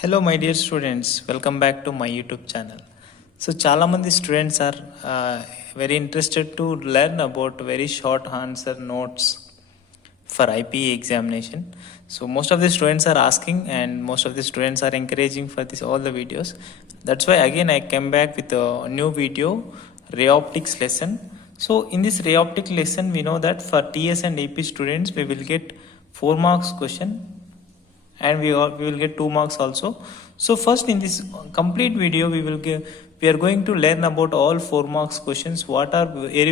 Hello, my dear students. Welcome back to my YouTube channel. So, chala mandi students are very interested to learn about very short answer notes for IPE examination. So, most of the students are asking, and most of the students are encouraging for this all the videos. That's why again I came back with a new video, ray optics lesson. So, in this ray optic lesson, we know that for TS and AP students, we will get 4 marks question and we will get 2 marks also. So first, in this complete video, we are going to learn about all 4 marks questions. What are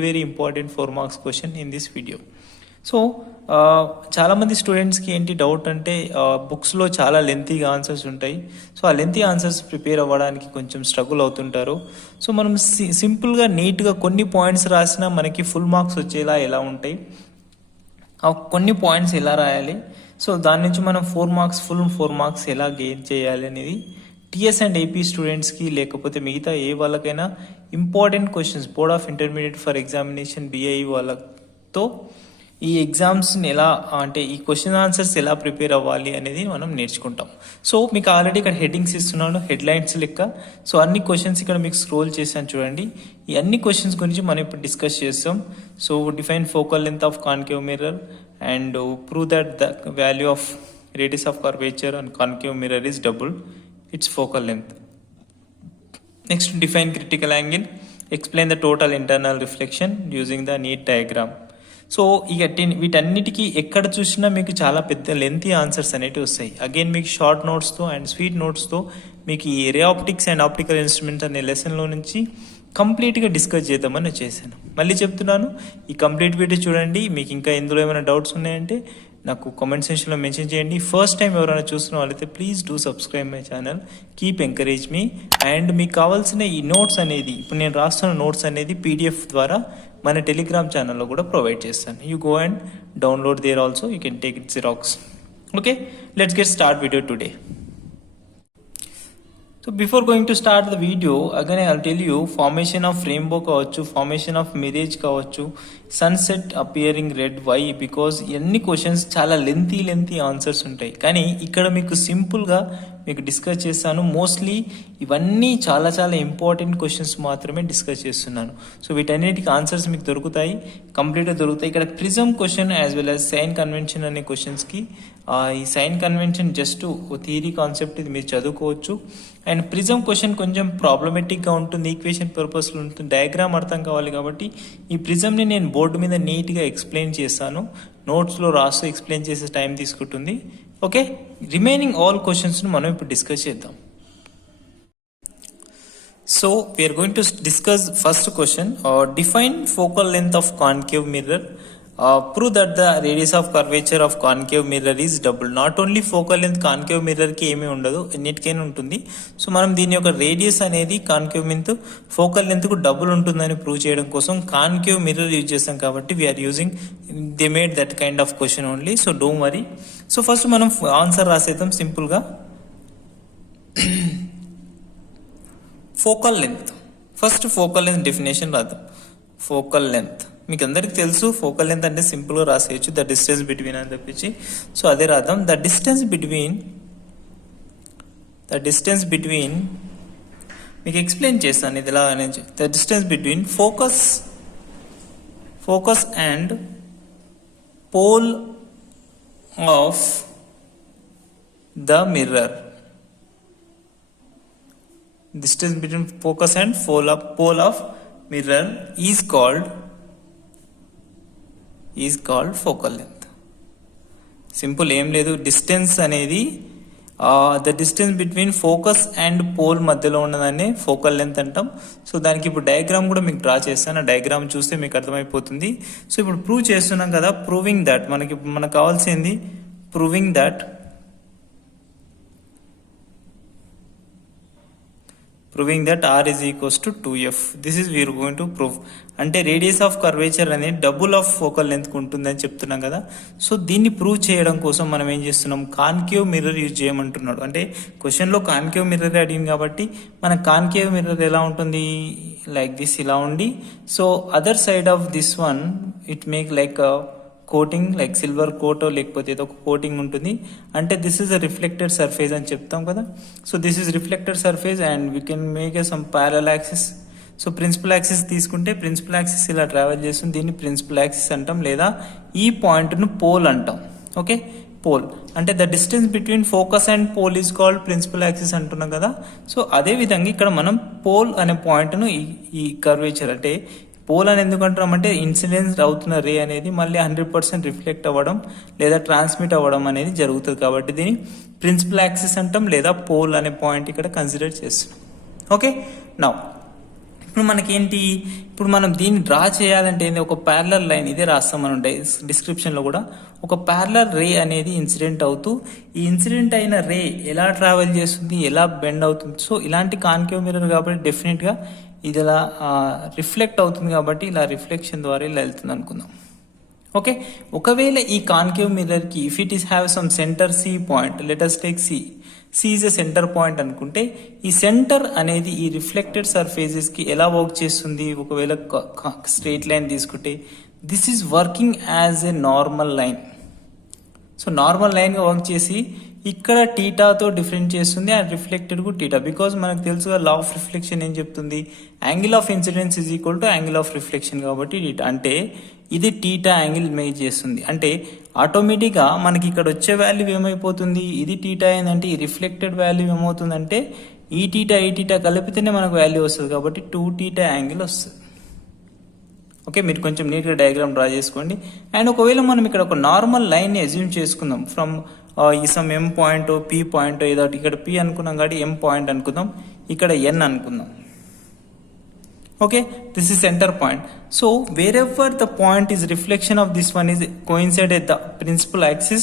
very important 4 marks question in this video. So చాలా మంది స్టూడెంట్స్కి ఏంటి doubt అంటే బుక్స్లో చాలా లెంతీగా answers ఉంటాయి. So ఆ lengthy answers prepare అవ్వడానికి కొంచెం స్ట్రగుల్ అవుతుంటారు. సో మనం సింపుల్గా నీట్గా కొన్ని పాయింట్స్ రాసినా మనకి ఫుల్ మార్క్స్ వచ్చేలా ఎలా ఉంటాయి, కొన్ని పాయింట్స్ ఎలా రాయాలి, సో దాని నుంచి మనం 4 మార్క్స్ ఎలా గెయిన్ చేయాలి అనేది టీఎస్ అండ్ ఏపీ స్టూడెంట్స్కి లేకపోతే మిగతా ఏ వాళ్ళకైనా important questions board of intermediate for examination BI వాళ్ళతో ఈ ఎగ్జామ్స్ని ఎలా అంటే ఈ క్వశ్చన్ ఆన్సర్స్ ఎలా ప్రిపేర్ అవ్వాలి అనేది మనం నేర్చుకుంటాం. సో మీకు ఆల్రెడీ ఇక్కడ హెడ్డింగ్స్ ఇస్తున్నాను, హెడ్లైన్స్ లెక్క. సో అన్ని క్వశ్చన్స్ ఇక్కడ మీకు స్క్రోల్ చేశాను చూడండి. ఈ అన్ని క్వశ్చన్స్ గురించి మనం ఇప్పుడు డిస్కస్ చేస్తాం. So define focal length of concave mirror and prove that the value of radius of curvature on concave mirror is double its focal length. Next, define critical angle, explain the total internal reflection using the neat diagram. So ఇక వీటన్నిటికీ ఎక్కడ చూసినా మీకు చాలా పెద్ద lengthy answers అనేవి వస్తాయి. Again మీకు షార్ట్ నోట్స్తో అండ్ స్వీట్ నోట్స్తో మీకు ఈ ray optics and optical instruments అనే లెసన్లో నుంచి కంప్లీట్గా డిస్కస్ చేద్దామని చేశాను. మళ్ళీ చెప్తున్నాను, ఈ కంప్లీట్ వీడియో చూడండి. మీకు ఇంకా ఇందులో ఏమైనా డౌట్స్ ఉన్నాయంటే నాకు కామెంట్ సెక్షన్లో మెన్షన్ చేయండి. ఫస్ట్ టైం ఎవరైనా చూస్తున్న వాళ్ళైతే please do subscribe my channel, keep encourage me. And మీకు కావాల్సిన ఈ నోట్స్ అనేది ఇప్పుడు నేను రాస్తున్న నోట్స్ అనేది PDF ద్వారా మన టెలిగ్రామ్ ఛానల్లో కూడా ప్రొవైడ్ చేస్తాను. You go and download there also, you can take it xerox. Okay, let's get start video today. So before going to start the video, again I'll tell you formation of rainbow కావచ్చు, formation of mirage కావచ్చు, sunset appearing red. Why? because ఎన్ని questions చాలా lengthy answers ఉంటాయి. కానీ ఇక్కడ మీకు సింపుల్గా మీకు డిస్కస్ చేస్తాను. మోస్ట్లీ ఇవన్నీ చాలా ఇంపార్టెంట్ క్వశ్చన్స్ మాత్రమే డిస్కస్ చేస్తున్నాను. సో వీటన్నిటికి ఆన్సర్స్ మీకు దొరుకుతాయి, కంప్లీట్గా దొరుకుతాయి. ఇక్కడ prism question as well as sign convention అనే క్వశ్చన్స్కి ఈ sign convention just theory concept, ఇది మీరు చదువుకోవచ్చు. అండ్ ప్రిజమ్ క్వశ్చన్ కొంచెం ప్రాబ్లమెటిక్గా ఉంటుంది, ఈక్వేషన్ పర్పస్లో ఉంటుంది, డయాగ్రామ్ అర్థం కావాలి. కాబట్టి ఈ ప్రిజమ్ని నేను బోర్డు మీద నీట్గా ఎక్స్ప్లెయిన్ చేస్తాను, నోట్స్లో రాస్తూ ఎక్స్ప్లెయిన్ చేసే టైం తీసుకుంటుంది. ఓకే, రిమైనింగ్ ఆల్ క్వశ్చన్స్ను మనం ఇప్పుడు డిస్కస్ చేద్దాం. So we're going to discuss first question, define focal length of concave mirror. Prove that the radius of curvature of concave mirror is double. Not only focal length concave మిర్రర్కి ఏమీ ఉండదు, ఎన్నిటికైనా ఉంటుంది. So మనం దీని యొక్క radius అనేది concave length focal లెంత్కు double ఉంటుందని ప్రూవ్ చేయడం కోసం కాన్కేవ్ మిర్రర్ యూజ్ చేస్తాం. కాబట్టి we're using, they made that kind of question only. So don't worry. So first మనం ఆన్సర్ రాసేద్దాం సింపుల్గా. Focal length, first focal length definition రాద్దాం. ఫోకల్ లెంత్ మీకు అందరికి తెలుసు, ఫోకల్ లెంత్ అంటే సింపుల్గా రాసేయచ్చు, ద డిస్టెన్స్ బిట్వీన్ అని తెప్పించి. సో అదే రాద్దాం. ద డిస్టెన్స్ బిట్వీన్ మీకు ఎక్స్ప్లెయిన్ చేస్తాను ఇది ఎలా అనేది. The distance between focus and pole of the mirror. Distance between focus and pole of mirror is called focal length. Simple, ఏం లేదు. డిస్టెన్స్ అనేది the distance between focus and pole మధ్యలో ఉన్నదాన్ని ఫోకల్ లెంత్ అంటాం. సో దానికి ఇప్పుడు diagram కూడా మీకు డ్రా చేస్తాను, ఆ డయాగ్రామ్ చూస్తే మీకు అర్థమైపోతుంది. సో ఇప్పుడు ప్రూవ్ చేస్తున్నాం కదా, ప్రూవింగ్ దట్ మనకు కావాల్సింది proving that R is equals to 2F. This is we are going to prove. అంటే రేడియస్ ఆఫ్ కర్వేచర్ అనేది డబుల్ ఆఫ్ ఫోకల్ లెంత్ ఉంటుందని చెప్తున్నాం కదా. సో దీన్ని ప్రూవ్ చేయడం కోసం మనం ఏం చేస్తున్నాం, కాన్కేవ్ మిర్రర్ యూజ్ చేయమంటున్నాడు. అంటే క్వశ్చన్లో కాన్కేవ్ మిర్రర్ అడిగింది కాబట్టి మన కాన్కేవ్ మిర్రర్ ఎలా ఉంటుంది, లైక్ దిస్ ఇలా ఉండి, so other side of this one it make like coating like silver కోటో లేకపోతే ఏదో ఒక కోటింగ్ ఉంటుంది, అంటే this is a reflected surface అని చెప్తాం కదా. So this is reflected surface and we can make some parallel axis. So principal axis తీసుకుంటే ప్రిన్సిపల్ యాక్సిస్ ఇలా ట్రావెల్ చేస్తుంది, దీన్ని ప్రిన్సిపల్ యాక్సిస్ అంటాం, లేదా ఈ పాయింట్ను పోల్ అంటాం. ఓకే, పోల్ అంటే the distance between focus and pole is called principal axis అంటున్నాం కదా. సో అదే విధంగా ఇక్కడ మనం పోల్ అనే పాయింట్ను ఈ కర్వేచర్ అంటే పోల్ అని ఎందుకు అంటున్నామంటే ఇన్సిడెన్స్ అవుతున్న రే అనేది మళ్ళీ 100% రిఫ్లెక్ట్ అవ్వడం లేదా ట్రాన్స్మిట్ అవ్వడం అనేది జరుగుతుంది, కాబట్టి దీన్ని ప్రిన్సిపల్ యాక్సిస్ అంటాం లేదా పోల్ అనే పాయింట్ ఇక్కడ కన్సిడర్ చేస్తున్నాం. ఓకే, నౌ ఇప్పుడు మనకేంటి, ఇప్పుడు మనం దీన్ని డ్రా చేయాలంటే ఏంటి, ఒక ప్యారలల్ లైన్ ఇదే రాస్తాం మనం డిస్క్రిప్షన్లో కూడా. ఒక ప్యారలల్ రే అనేది ఇన్సిడెంట్ అవుతూ ఈ ఇన్సిడెంట్ అయిన రే ఎలా ట్రావెల్ చేస్తుంది, ఎలా బెండ్ అవుతుంది. సో ఇలాంటి కాన్కేవ్ మిర్రర్ కాబట్టి డెఫినెట్గా ఇది ఇలా రిఫ్లెక్ట్ అవుతుంది, కాబట్టి ఇలా రిఫ్లెక్షన్ ద్వారా ఇలా వెళ్తుంది అనుకుందాం. ఓకే, ఒకవేళ ఈ కాన్కేవ్ మిర్రర్కి if it is have some centre c point, let us take c is a centre point అనుకుంటే, ఈ సెంటర్ అనేది ఈ రిఫ్లెక్టెడ్ సర్ఫేసెస్కి ఎలా వర్క్ చేస్తుంది. ఒకవేళ స్ట్రైట్ లైన్ తీసుకుంటే this is working as a normal line. So normal లైన్గా వర్క్ చేసి ఇక్కడ టీటాతో డిఫరెంట్ చేస్తుంది అండ్ రిఫ్లెక్టెడ్ కూడా టీటా, బికాజ్ మనకు తెలుసుగా లా ఆఫ్ రిఫ్లెక్షన్ ఏం చెప్తుంది, angle of incidence is equal to angle of reflection, కాబట్టి టీటా అంటే ఇది టీటా యాంగిల్ మేక్ చేస్తుంది. అంటే ఆటోమేటిక్గా మనకి ఇక్కడ వచ్చే వాల్యూ ఏమైపోతుంది, ఇది టీటా అయిందంటే ఈ రిఫ్లెక్టెడ్ వాల్యూ ఏమవుతుందంటే ఈ టీటా కలిపితేనే మనకు వాల్యూ వస్తుంది, కాబట్టి 2θ యాంగిల్ వస్తుంది. ఓకే, మీరు కొంచెం నీట్గా డయాగ్రామ్ డ్రా చేసుకోండి. అండ్ ఒకవేళ మనం ఇక్కడ ఒక నార్మల్ లైన్ని అజ్యూమ్ చేసుకుందాం ఫ్రమ్ ఈ సమ్ ఎం పాయింట్ పి పాయింట్, ఏదో ఇక్కడ పి అనుకున్నాం కాబట్టి ఎం పాయింట్ అనుకుందాం, ఇక్కడ ఎన్ అనుకుందాం. Okay, this is center point. So wherever the point is reflection of this one is coincide at the principal axis,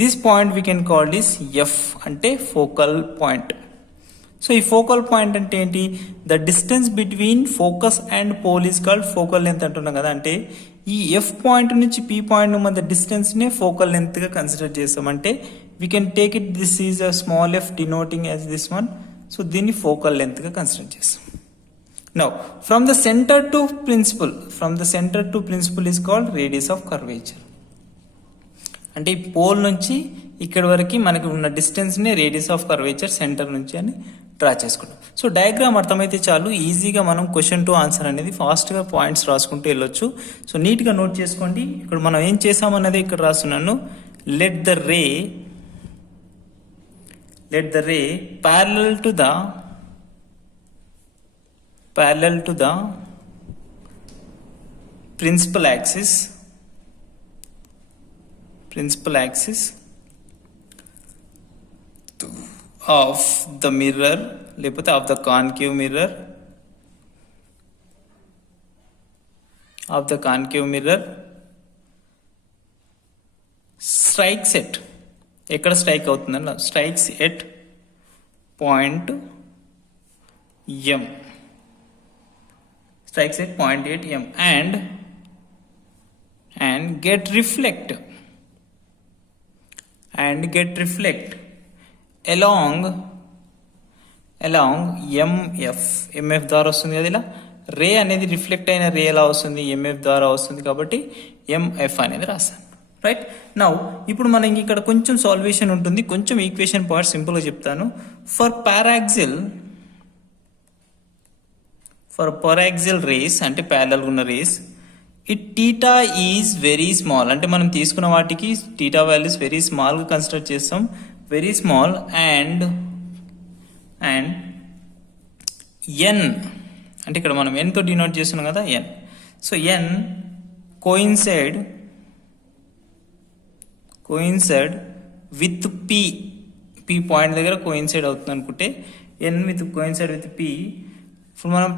this point we can call this F ante focal point. So ఈ focal point అంటే ఏంటి, the distance between focus and pole is called focal length అంటున్నాం కదా. అంటే ఈ F point నుంచి P point మధ్య distance నే ఫోకల్ లెంత్ గా కన్సిడర్ చేస్తాం. అంటే we can take it this is a small f denoting as this one. So దీన్ని ఫోకల్ లెంత్ గా కన్సిడర్ చేస్తాం. Now, from the center to principal is called radius of curvature. అంటే ఈ pole నుంచి ఇక్కడ వరకు మనకి ఉన్న డిస్టెన్స్ ని రేడియస్ ఆఫ్ కర్వేచర్ సెంటర్ నుంచి అని డ్రా చేసుకుంటాం. సో డయాగ్రామ్ అర్థమైతే చాలు, ఈజీగా మనం క్వశ్చన్ టు ఆన్సర్ అనేది ఫాస్ట్ గా పాయింట్స్ రాసుకుంటూ వెళ్ళొచ్చు. సో నీట్ గా నోట్ చేసుకోండి. ఇక్కడ మనం ఏం చేసామన్నది ఇక్కడ రాస్తున్నాను. Let the ray parallel to the principal axis of the mirror లేకపోతే of the concave mirror strikes at, ఎక్కడ స్ట్రైక్ అవుతుందన్న, strikes at point M, strikes at point 8 M and get reflect along MF ద్వారా వస్తుంది కదా. ఇలా రే అనేది reflect అయిన రే ఎలా వస్తుంది, MF ద్వారా వస్తుంది, కాబట్టి MF అనేది రాస్తాను. రైట్, నౌ ఇప్పుడు మనకి ఇక్కడ కొంచెం సాల్వేషన్ ఉంటుంది, కొంచెం ఈక్వేషన్ పార్ట్ సింపుల్గా చెప్తాను. ఫర్ paraxial rays అంటే ప్యారలల్ ఉన్న rays, it theta is very small. అంటే మనం తీసుకున్న వాటికి టీటా వాల్యూస్ వెరీ స్మాల్గా కన్సిడర్ చేస్తాం, వెరీ స్మాల్. అండ్ ఎన్ అంటే ఇక్కడ మనం ఎన్తో డినోట్ చేస్తున్నాం కదా, n. So n coincide with p point దగ్గర కోయిన్సైడ్ అవుతుంది అనుకుంటే ఎన్ కోయిన్సైడ్ విత్ పి. ఇప్పుడు మనం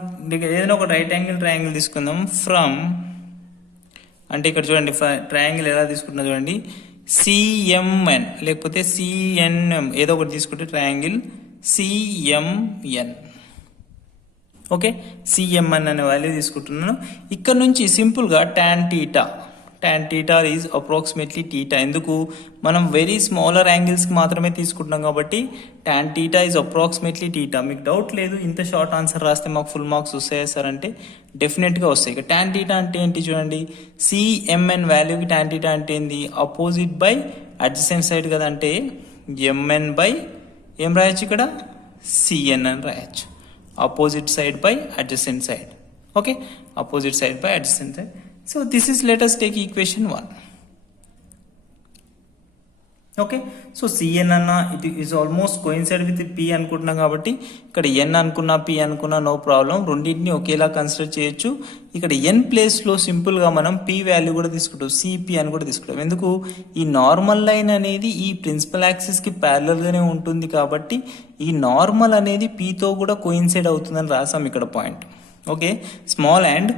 ఏదైనా ఒక రైట్ యాంగిల్ ట్రయాంగిల్ తీసుకుందాం. ఫ్రమ్ అంటే ఇక్కడ చూడండి ట్రయాంగిల్ ఎలా తీసుకుంటున్నా చూడండి, సిఎంఎన్ లేకపోతే సిఎన్ఎం ఏదో ఒకటి తీసుకుంటే ట్రయాంగిల్ సిఎంఎన్. ఓకే, సిఎంఎన్ అనే వాల్యూ తీసుకుంటున్నాను. ఇక్కడ నుంచి సింపుల్గా tan theta is approximately theta. ఎందుకు మనం వెరీ స్మాలర్ యాంగిల్స్కి మాత్రమే తీసుకుంటున్నాం కాబట్టి tan theta is approximately theta. మీకు డౌట్ లేదు ఇంత షార్ట్ ఆన్సర్ రాస్తే మాకు ఫుల్ మార్క్స్ వస్తాయా సార్ అంటే డెఫినెట్గా వస్తాయి. ఇక tan theta అంటే ఏంటి చూడండి, CMN వాల్యూకి tan theta అంటే ఏంది, అపోజిట్ బై అడ్జసెంట్ సైడ్ కదా, అంటే MN బై ఏం రాయొచ్చు ఇక్కడ CN అని రాయొచ్చు, opposite side by adjacent side. Okay, opposite side by adjacent side. So this is let us take equation 1. Okay, so CN అన్న it is almost coincide with P అనుకుంటున్నాం కాబట్టి ఇక్కడ N అనుకున్నా P అనుకున్నా నో ప్రాబ్లం, రెండింటిని ఒకేలా consider చేయొచ్చు. ఇక్కడ N ప్లేస్లో సింపుల్గా మనం P వాల్యూ కూడా తీసుకుంటాం, CP అని కూడా తీసుకుంటాం. ఎందుకు, ఈ నార్మల్ లైన్ అనేది ఈ ప్రిన్సిపల్ యాక్సిస్కి ప్యారలల్గానే ఉంటుంది కాబట్టి ఈ నార్మల్ అనేది Pతో కూడా కోయిన్సైడ్ అవుతుందని రాసాం ఇక్కడ point. Okay, small and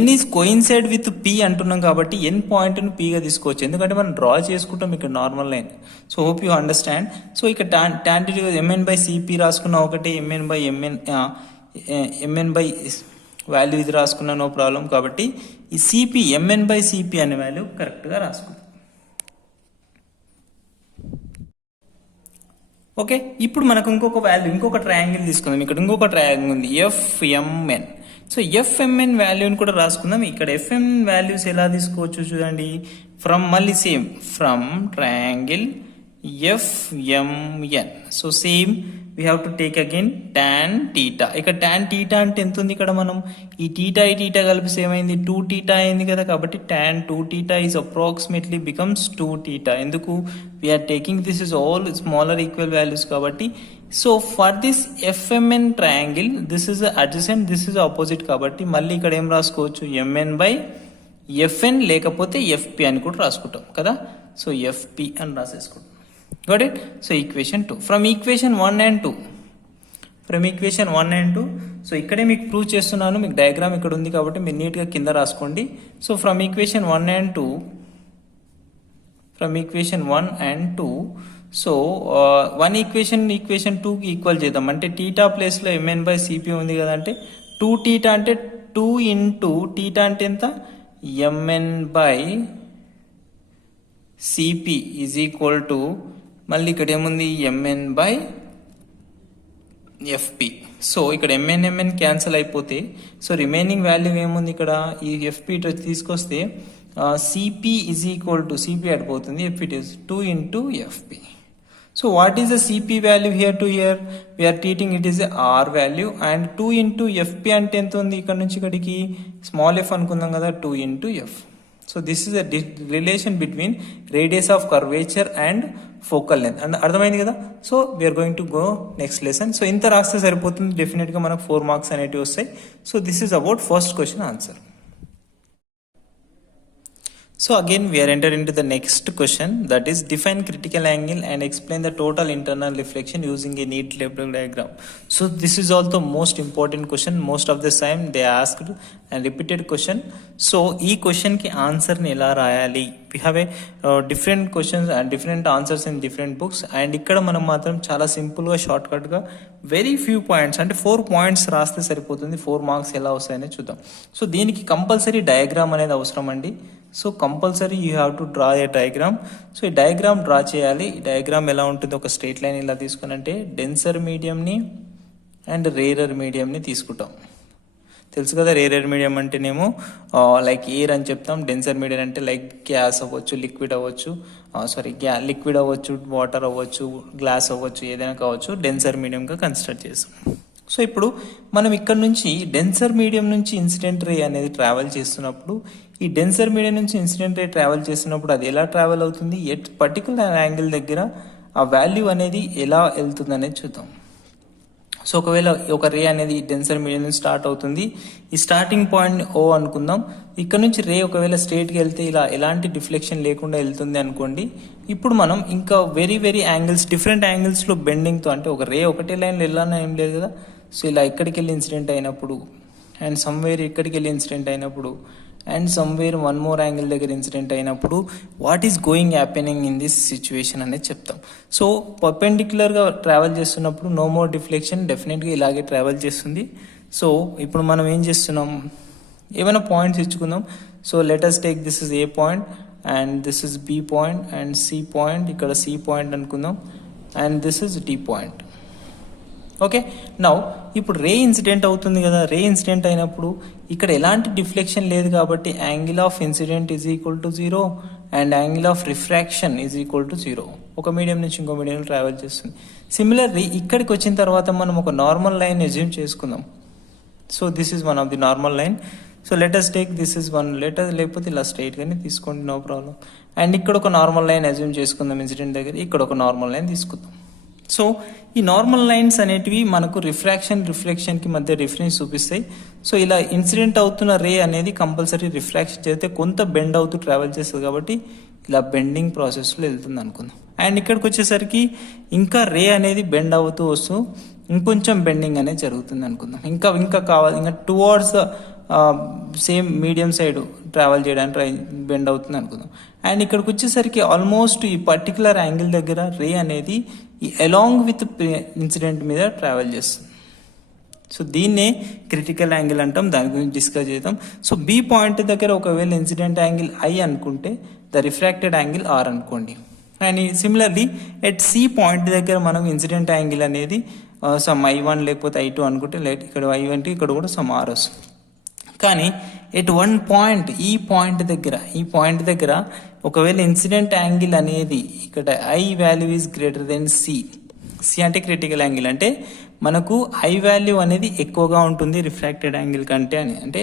N is coincide with P అంటున్నాం కాబట్టి N పాయింట్ను Pగా తీసుకోవచ్చు, ఎందుకంటే మనం డ్రా చేసుకుంటాం ఇక్కడ normal line. So hope you understand. So ఇక్కడ tan MN బై CP రాసుకున్నా ఒకటి, MN బై వాల్యూ ఇది రాసుకున్నా నో ప్రాబ్లం. కాబట్టి ఈ CP MN బై CP అనే వాల్యూ కరెక్ట్గా రాసుకుంటాం. ఓకే, ఇప్పుడు మనకు ఇంకొక వాల్యూ, ఇంకొక ట్రయాంగిల్ తీసుకుందాం. ఇక్కడ ఇంకొక ట్రయాంగిల్ ఉంది FMN. సో FMN వాల్యూని కూడా రాసుకుందాం. ఇక్కడ FMN వాల్యూస్ ఎలా తీసుకోవచ్చు చూడండి, ఫ్రమ్ మళ్ళీ same from triangle FMN. So same we have to take again tan theta. ఇక్కడ tan theta అంటే ఎంత ఉంది, ఇక్కడ మనం ఈ theta ఈ theta కలిపి ఏమైంది 2 theta అయింది కదా, కాబట్టి tan 2 theta is approximately becomes 2 theta. ఎందుకు, we are taking this is all smaller equal values కాబట్టి. So for this FMN triangle this is adjacent, this is opposite కాబట్టి మళ్ళీ ఇక్కడ ఏం రాసుకోవచ్చు, MN బై FN లేకపోతే FP అని కూడా రాసుకుంటాం కదా. సో FP అని రాసేసుకుంటాం. Got it? So equation 2 from equation 1 and 2. From equation 1 and 2. So ఇక్కడే మీకు ప్రూవ్ చేస్తున్నాను, మీకు డయాగ్రామ్ ఇక్కడ ఉంది కాబట్టి మీరు నీట్గా కింద రాసుకోండి. So from equation 1 and 2, from equation 1 and 2, so one equation 2కి ఈక్వల్ చేద్దాం. అంటే టీటా ప్లేస్లో MN బై CP ఉంది కదా, అంటే 2 theta అంటే 2 ఇంటూ theta అంటే ఎంత, MN by CP is equal to మళ్ళీ ఇక్కడ ఏముంది MN బై FP. సో ఇక్కడ MN క్యాన్సిల్ అయిపోతే సో రిమైనింగ్ వాల్యూ ఏముంది, ఇక్కడ ఈ FP తీసుకొస్తే CP is equal to CP అడిపోతుంది, FP it is 2 into FP. So what is the CP value here to here? We are treating it is a R value and 2 into FP అంటే ఎంత ఉంది, ఇక్కడ నుంచి ఇక్కడికి small f అనుకుందాం కదా, 2 into F. So this is a relation between radius of curvature and focal length. And అర్థమైంది కదా. So we are going to go next lesson. So ఇంత రాస్తే సరిపోతుంది, డెఫినెట్గా మనకు 4 మార్క్స్ అనేటివి వస్తాయి. So this is about first question answer. So again we are entered into the next question, that is define critical angle and explain the total internal reflection using a neat label diagram. So this is also most important question, most of the time they asked and repeated question. So ee question ki answer ni ela rayali, we have a different questions and different answers in different books, and ikkada manam matram chala simple ga shortcut ga very few points అంటే 4 points రాస్తే సరిపోతుంది, 4 marks ఎలా వస్తాయని చూద్దాం. So దీనికి compulsory diagram అనేది అవసరం అండి. So compulsory you have to draw A diagram. So ఈ డయాగ్రామ్ డ్రా చేయాలి. ఈ డయాగ్రామ్ ఎలా ఉంటుంది, ఒక స్ట్రైట్ లైన్ ఇలా తీసుకునంటే డెన్సర్ మీడియంని అండ్ రేరర్ మీడియంని తీసుకుంటాం. తెలుసు కదా, రేరర్ మీడియం అంటేనేమో లైక్ ఎయిర్ అని చెప్తాం, డెన్సర్ మీడియం అంటే లైక్ గ్యాస్ అవ్వచ్చు, లిక్విడ్ అవ్వచ్చు, లిక్విడ్ అవ్వచ్చు, వాటర్ అవ్వచ్చు, గ్లాస్ అవ్వచ్చు, ఏదైనా కావచ్చు, డెన్సర్ మీడియంగా కన్సిడర్ చేస్తాం. సో ఇప్పుడు మనం ఇక్కడ నుంచి డెన్సర్ మీడియం నుంచి ఇన్సిడెంట్ రే అనేది ట్రావెల్ చేస్తున్నప్పుడు, ఈ డెన్సర్ మీడియం నుంచి ఇన్సిడెంట్ రే ట్రావెల్ చేస్తున్నప్పుడు అది ఎలా ట్రావెల్ అవుతుంది, ఎట్ పర్టికులర్ యాంగిల్ దగ్గర ఆ వాల్యూ అనేది ఎలా వెళ్తుంది అనేది చూద్దాం. సో ఒకవేళ ఒక రే అనేది డెన్సర్ మీడియం నుంచి స్టార్ట్ అవుతుంది, ఈ స్టార్టింగ్ పాయింట్ O అనుకుందాం. ఇక్కడ నుంచి రే ఒకవేళ స్ట్రేట్కి వెళ్తే ఇలా ఎలాంటి డిఫ్లెక్షన్ లేకుండా వెళ్తుంది అనుకోండి. ఇప్పుడు మనం ఇంకా వెరీ యాంగిల్స్, డిఫరెంట్ యాంగిల్స్లో బెండింగ్తో, అంటే ఒక రే ఒకటే లైన్లో వెళ్ళాలని ఏం లేదు కదా. సో ఇలా ఇక్కడికి వెళ్ళి ఇన్సిడెంట్ అయినప్పుడు, అండ్ సమ్వేర్ ఇక్కడికి వెళ్ళి ఇన్సిడెంట్ అయినప్పుడు, and somewhere one more angle దగ్గర ఇన్సిడెంట్ అయినప్పుడు what is going happening in this situation అనేది చెప్తాం. సో పర్పెండిక్యులర్గా ట్రావెల్ చేస్తున్నప్పుడు నో మోర్ డిఫ్లెక్షన్, డెఫినెట్గా ఇలాగే ట్రావెల్ చేస్తుంది. సో ఇప్పుడు మనం ఏం చేస్తున్నాం, ఏమైనా పాయింట్స్ ఇచ్చుకుందాం. So let us take this is a point and this is b point and c point, ఇక్కడ సి పాయింట్ అనుకుందాం and this is d point. Okay, now ఇప్పుడు రే ఇన్సిడెంట్ అవుతుంది కదా. రే ఇన్సిడెంట్ అయినప్పుడు ఇక్కడ ఎలాంటి డిఫ్లెక్షన్ లేదు కాబట్టి angle of incident is equal to 0 and angle of refraction is equal to 0. ఒక మీడియం నుంచి ఇంకో మీడియం ట్రావెల్ చేస్తుంది. సిమిలర్లీ ఇక్కడికి వచ్చిన తర్వాత మనం ఒక నార్మల్ లైన్ అజ్యూమ్ చేసుకుందాం. So this is one of the normal line. So let us take this is one, లేకపోతే ఇలా స్ట్రైట్ గానే తీసుకోండి, నో ప్రాబ్లం. అండ్ ఇక్కడ ఒక నార్మల్ లైన్ అజ్యూమ్ చేసుకుందాం ఇన్సిడెంట్ దగ్గర, ఇక్కడ ఒక నార్మల్ లైన్ తీసుకుందాం. సో ఈ నార్మల్ లైన్స్ అనేటివి మనకు రిఫ్లెక్షన్కి మధ్య డిఫరెన్స్ చూపిస్తాయి. సో ఇలా ఇన్సిడెంట్ అవుతున్న రే అనేది కంపల్సరీ రిఫ్రాక్షన్ చేస్తే కొంత బెండ్ అవుతూ ట్రావెల్ చేస్తుంది కాబట్టి ఇలా బెండింగ్ ప్రాసెస్లో వెళ్తుంది అనుకుందాం. అండ్ ఇక్కడికి వచ్చేసరికి ఇంకా రే అనేది బెండ్ అవుతూ వస్తూ ఇంకొంచెం బెండింగ్ అనేది జరుగుతుంది అనుకుందాం. ఇంకా కావాలి, ఇంకా towards same medium side travel చేయడానికి బెండ్ అవుతుంది అనుకుందాం. అండ్ ఇక్కడికి వచ్చేసరికి ఆల్మోస్ట్ ఈ పర్టికులర్ యాంగిల్ దగ్గర రే అనేది ఈ అలాంగ్ విత్ ఇన్సిడెంట్ మీద ట్రావెల్ చేస్తుంది. సో దీన్నే క్రిటికల్ యాంగిల్ అంటాం. దాని గురించి డిస్కస్ చేద్దాం. సో బి పాయింట్ దగ్గర ఒకవేళ ఇన్సిడెంట్ యాంగిల్ ఐ అనుకుంటే ద రిఫ్రాక్టెడ్ యాంగిల్ ఆర్ అనుకోండి. And similarly at C point దగ్గర మనం ఇన్సిడెంట్ యాంగిల్ అనేది సమ్ I1 లేకపోతే I2 అనుకుంటే ఇక్కడ I1 ఇక్కడ కూడా సమ్ ఆర్ వస్తుంది. కానీ ఎట్ వన్ పాయింట్ ఈ పాయింట్ దగ్గర ఒకవేళ ఇన్సిడెంట్ యాంగిల్ అనేది ఇక్కడ I value is greater than C అంటే క్రిటికల్ యాంగిల్, అంటే మనకు ఐ వాల్యూ అనేది ఎక్కువగా ఉంటుంది రిఫ్రాక్టెడ్ యాంగిల్ కంటే అని. అంటే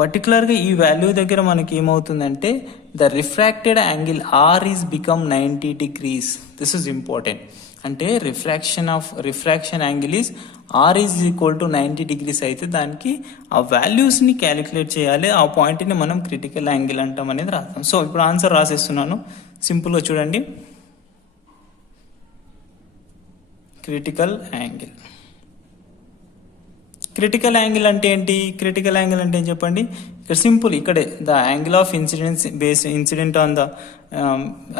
పర్టికులర్గా ఈ వాల్యూ దగ్గర మనకి ఏమవుతుందంటే the refracted angle r is become 90 degrees. This is important. అంటే refraction angle is r is equal to 90 degrees అయితే దానికి ఆ వాల్యూస్ని క్యాలిక్యులేట్ చేయాలి. ఆ పాయింట్ని మనం క్రిటికల్ యాంగిల్ అంటాం అనేది రాస్తాం. సో ఇప్పుడు ఆన్సర్ రాసేస్తున్నాను, సింపుల్గా చూడండి. క్రిటికల్ యాంగిల్ అంటే ఏంటి? క్రిటికల్ యాంగిల్ అంటే ఏం చెప్పండి? ఇక్కడ సింపుల్, ఇక్కడే the angle of incident on the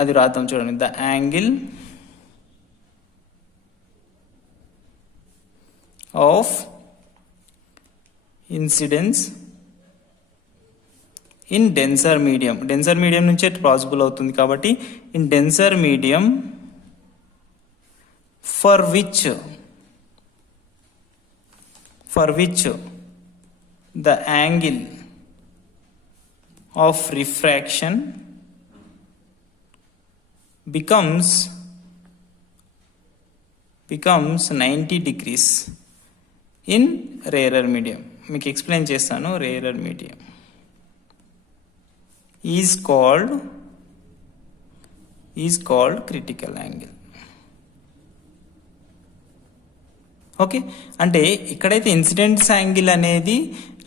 అది రాద్దాం చూడండి. The angle of incidence in denser medium నుంచే పాసిబుల్ అవుతుంది కాబట్టి in denser medium for which the angle of refraction becomes 90 degrees in rarer medium. మీకు ఎక్స్ప్లెయిన్ చేస్తాను. Rarer medium is called critical angle. Okay, అంటే ఇక్కడైతే ఇన్సిడెంట్స్ యాంగిల్ అనేది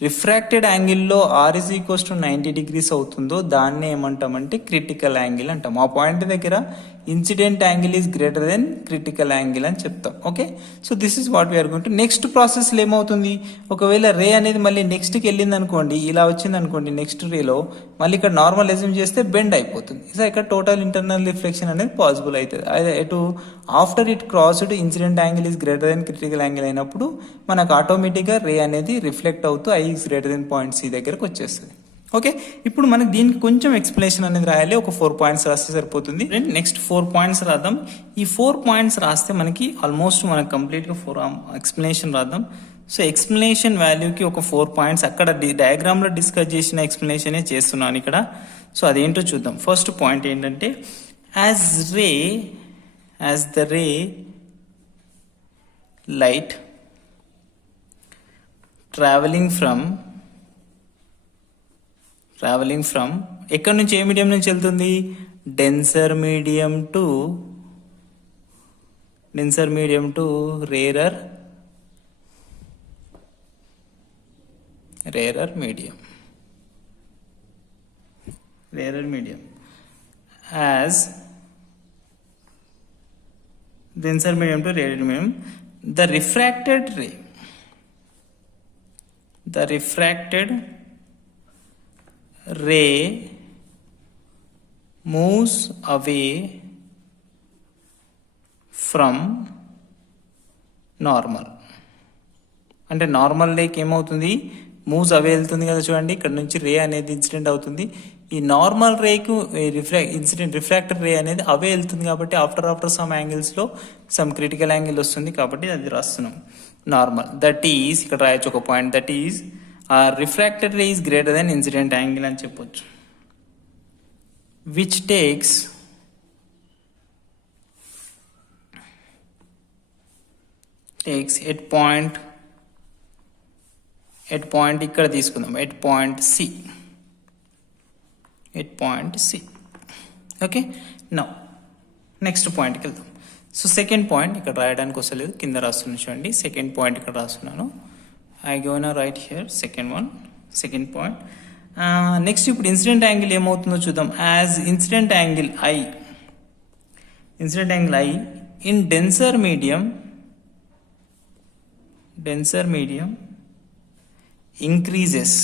refracted యాంగిల్లో R is equals to 90 degrees అవుతుందో దాన్ని ఏమంటామంటే క్రిటికల్ యాంగిల్ అంటాం. ఆ పాయింట్ దగ్గర incident angle is greater than critical angle అని చెప్తాం. Okay, so this is what we're going to. Next ప్రాసెస్లో ఏమవుతుంది? ఒకవేళ రే అనేది మళ్ళీ నెక్స్ట్కి వెళ్ళింది అనుకోండి, ఇలా వచ్చింది అనుకోండి, నెక్స్ట్ రేలో మళ్ళీ ఇక్కడ నార్మల్ అజ్యూమ్ చేస్తే బెండ్ అయిపోతుంది. సో ఇక్కడ టోటల్ ఇంటర్నల్ రిఫ్లెక్షన్ అనేది పాసిబుల్ అవుతుంది. ఎటు after it crossed incident angle is greater than critical angle అయినప్పుడు మనకు ఆటోమేటిక్గా రే అనేది రిఫ్లెక్ట్ అవుతూ I is greater than point C దగ్గరకు వచ్చేస్తుంది. ఓకే, ఇప్పుడు మనకి దీనికి కొంచెం ఎక్స్ప్లెనేషన్ అనేది రాయాలి. ఒక 4 points రాస్తే సరిపోతుంది. నెక్స్ట్ 4 points రాద్దాం. ఈ 4 points రాస్తే మనకి ఆల్మోస్ట్ మనకు కంప్లీట్గా 4 ఎక్స్ప్లెనేషన్ రాద్దాం. సో ఎక్స్ప్లెనేషన్ వాల్యూకి ఒక 4 points అక్కడ డయాగ్రామ్లో డిస్కస్ చేసిన ఎక్స్ప్లెనేషనే చేస్తున్నాను ఇక్కడ. సో అదేంటో చూద్దాం. ఫస్ట్ పాయింట్ ఏంటంటే as the ray light travelling from ఎక్కడి నుంచి, ఏ మీడియం నుంచి వెళ్తుంది? Denser medium to rarer medium. As denser medium to rarer medium, the refracted ray moves away from normal. అంటే నార్మల్ రేకి ఏమవుతుంది? మూవ్స్ అవే వెళ్తుంది కదా చూడండి, ఇక్కడ నుంచి రే అనేది ఇన్సిడెంట్ అవుతుంది. ఈ నార్మల్ రేకు రిఫ్రాక్టర్ రే అనేది అవే వెళ్తుంది కాబట్టి ఆఫ్టర్ సమ్ యాంగిల్స్లో సమ్ క్రిటికల్ యాంగిల్ వస్తుంది కాబట్టి అది రాస్తున్నాం నార్మల్. దట్ ఈస్ ఇక్కడ రాయొచ్చు ఒక point, that is refracted ray is greater than incident angle అని చెప్పొచ్చు. విచ్ టేక్స్ ఎట్ పాయింట్ ఇక్కడ తీసుకుందాం, at point C. Okay, now next పాయింట్కి వెళ్దాం. సో సెకండ్ పాయింట్ ఇక్కడ రాయడానికి వస్తలేదు, కింద రాస్తున్నాను చూడండి. సెకండ్ పాయింట్ ఇక్కడ రాస్తున్నాను. I gonna write here second point. Next ఇప్పుడు ఇన్సిడెంట్ యాంగిల్ ఏమవుతుందో చూద్దాం. As incident angle i in denser medium increases.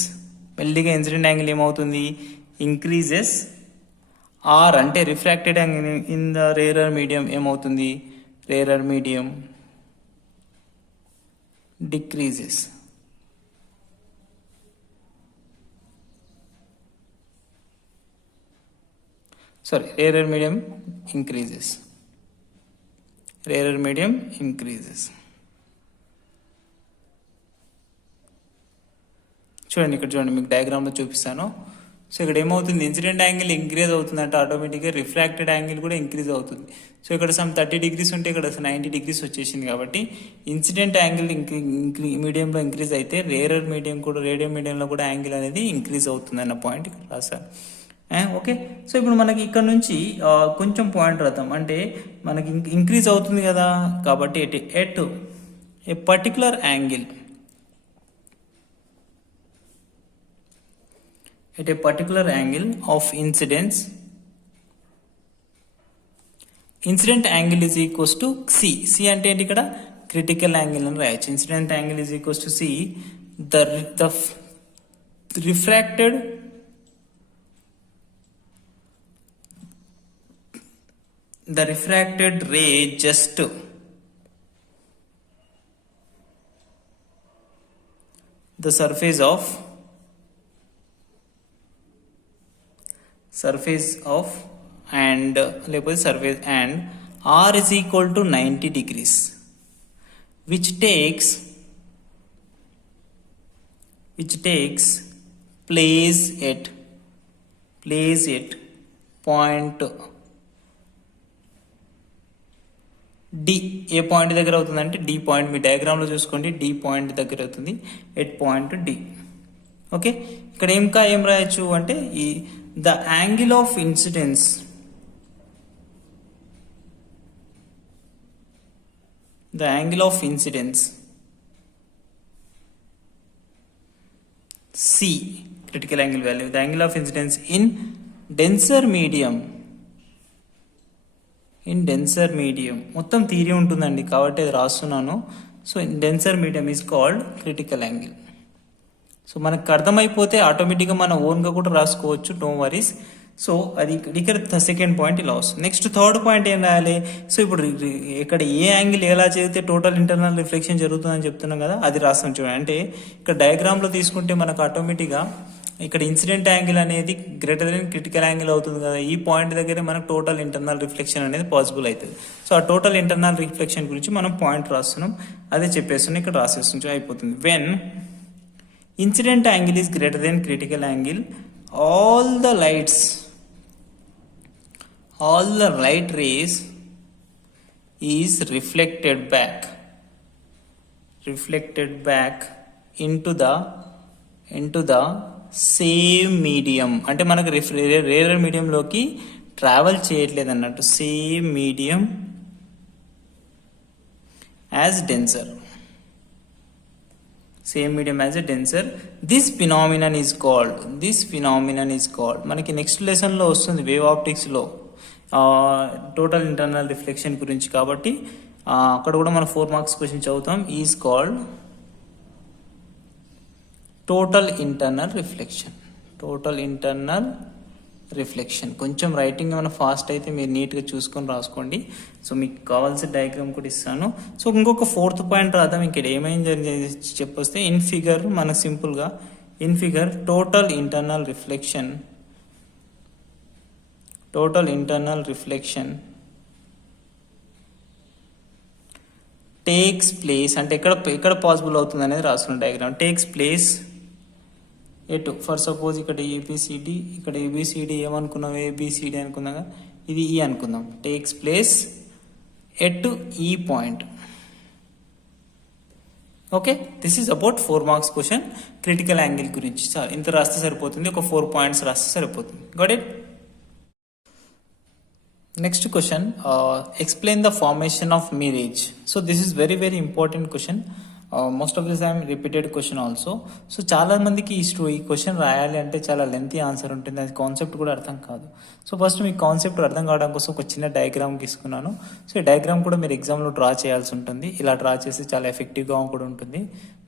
మెల్లిగా ఇన్సిడెంట్ యాంగిల్ ఏమవుతుంది, ఇంక్రీజెస్. ఆర్ అంటే refracted angle in the rarer medium ఏమవుతుంది, rarer medium decreases. Rarer medium increases. చూడండి ఇక్కడ చూడండి, మీకు డయాగ్రామ్లో చూపిస్తాను. సో ఇక్కడ ఏమవుతుంది, ఇన్సిడెంట్ యాంగిల్ ఇంక్రీజ్ అవుతుంది అంటే ఆటోమేటిక్గా రిఫ్రాక్టెడ్ యాంగిల్ కూడా ఇంక్రీజ్ అవుతుంది. సో ఇక్కడ సమ్ 30 degrees ఉంటే ఇక్కడ 90 degrees వచ్చేసింది కాబట్టి ఇన్సిడెంట్ యాంగిల్ మీడియంలో ఇంక్రీజ్ అయితే రేడియం మీడియంలో కూడా యాంగిల్ అనేది ఇంక్రీజ్ అవుతుంది అన్న పాయింట్ ఇక్కడ రాశాను. ఓకే, సో ఇప్పుడు మనకి ఇక్కడ నుంచి కొంచెం పాయింట్ రాద్దాం. అంటే మనకి ఇంక్రీజ్ అవుతుంది కదా కాబట్టి at a particular angle, at a particular angle of incidence, incident angle is equals to C అంటే ఏంటి, ఇక్కడ క్రిటికల్ యాంగిల్ అని రాయొచ్చు. Incident angle is equals to C, the refracted ray just the surface of and surface and R is equal to 90 degrees, which takes place at point D. A point దగ్గర అవుతుంది అంటే D point, మీ డయాగ్రామ్లో చూసుకోండి, D point దగ్గర అవుతుంది, at point D. Okay, ఇక్కడ ఏం రాయొచ్చు అంటే ఈ the angle of incidence C, critical angle value, the angle of incidence in denser medium మొత్తం థియరీ ఉంటుందండి కాబట్టి అది రాస్తున్నాను. So denser medium is called critical angle. So మనకు అర్థమైపోతే ఆటోమేటిక్గా మనం ఓన్గా కూడా రాసుకోవచ్చు, నో వరీస్. సో అది ఇక్కడ సెకండ్ పాయింట్ ఇలా వస్తుంది. నెక్స్ట్ థర్డ్ పాయింట్ ఏం రాయాలి. సో ఇప్పుడు ఇక్కడ ఏ యాంగిల్ ఎలా చేస్తే టోటల్ ఇంటర్నల్ రిఫ్లెక్షన్ జరుగుతుందని చెప్తున్నాం కదా, అది రాస్తాం చూడండి. అంటే ఇక్కడ డయాగ్రామ్లో తీసుకుంటే మనకు ఆటోమేటిక్గా ఇక్కడ ఇన్సిడెంట్ యాంగిల్ అనేది గ్రేటర్ దెన్ క్రిటికల్ యాంగిల్ అవుతుంది కదా, ఈ పాయింట్ దగ్గరే మనకు టోటల్ ఇంటర్నల్ రిఫ్లెక్షన్ అనేది పాసిబుల్ అవుతుంది. సో ఆ టోటల్ ఇంటర్నల్ రిఫ్లెక్షన్ గురించి మనం పాయింట్ రాస్తున్నాం, అదే చెప్పేస్తున్నాం, ఇక్కడ రాసేస్తున్నాం, అయిపోతుంది. When incident angle is greater than critical angle, all the light rays is reflected back into the same medium. అంటే మనకు రేరర్ మీడియంలోకి ట్రావెల్ చేయట్లేదు అన్నట్టు, same medium as denser. This phenomenon is called మనకి నెక్స్ట్ లెసన్లో వస్తుంది, వేవ్ ఆప్టిక్స్లో టోటల్ ఇంటర్నల్ రిఫ్లెక్షన్ గురించి. కాబట్టి అక్కడ కూడా మనం 4 marks క్వశ్చన్ చదువుతాం. Is called total internal reflection. కొంచెం రైటింగ్ ఏమైనా ఫాస్ట్ అయితే మీరు నీట్గా చూసుకొని రాసుకోండి. సో మీకు కావాల్సిన డయాగ్రామ్ కూడా ఇస్తాను. సో ఇంకొక 4th పాయింట్ రాద్దాం. ఇక్కడ ఏమైంది చెప్పొస్తే ఇన్ ఫిగర్ మనకు సింపుల్గా in figure total internal reflection takes place అంటే ఎక్కడ పాసిబుల్ అవుతుంది అనేది రాసుకున్న డయాగ్రామ్. టేక్స్ ప్లేస్ ఎటు ఫర్ సపోజ్ ఇక్కడ ఏబిసిడి, ఇక్కడ ఏబిసిడి ఏమనుకున్నాం, ఏబిసిడి అనుకున్నాగా, ఇది ఈ అనుకుందాం. టేక్స్ ప్లేస్ ఎట్ ఈ point. Okay, this is about 4 marks question critical angle గురించి. ఇంత రాస్తే సరిపోతుంది, ఒక 4 పాయింట్స్ రాస్తే సరిపోతుంది. Got it? Next question, explain the formation of Mirage. So this is very very important question. Most of this time repeated question also. So చాలా మందికి ఈ క్వశ్చన్ రాయాలి అంటే చాలా లెంతీ ఆన్సర్ ఉంటుంది, అది కాన్సెప్ట్ కూడా అర్థం కాదు. సో ఫస్ట్ మీకు కాన్సెప్ట్ అర్థం కావడం కోసం ఒక చిన్న డయాగ్రామ్ తీసుకున్నాను. సో ఈ డయాగ్రామ్ కూడా మీరు ఎగ్జామ్లో డ్రా చేయాల్సి ఉంటుంది. ఇలా డ్రా చేస్తే చాలా ఎఫెక్టివ్గా కూడా ఉంటుంది.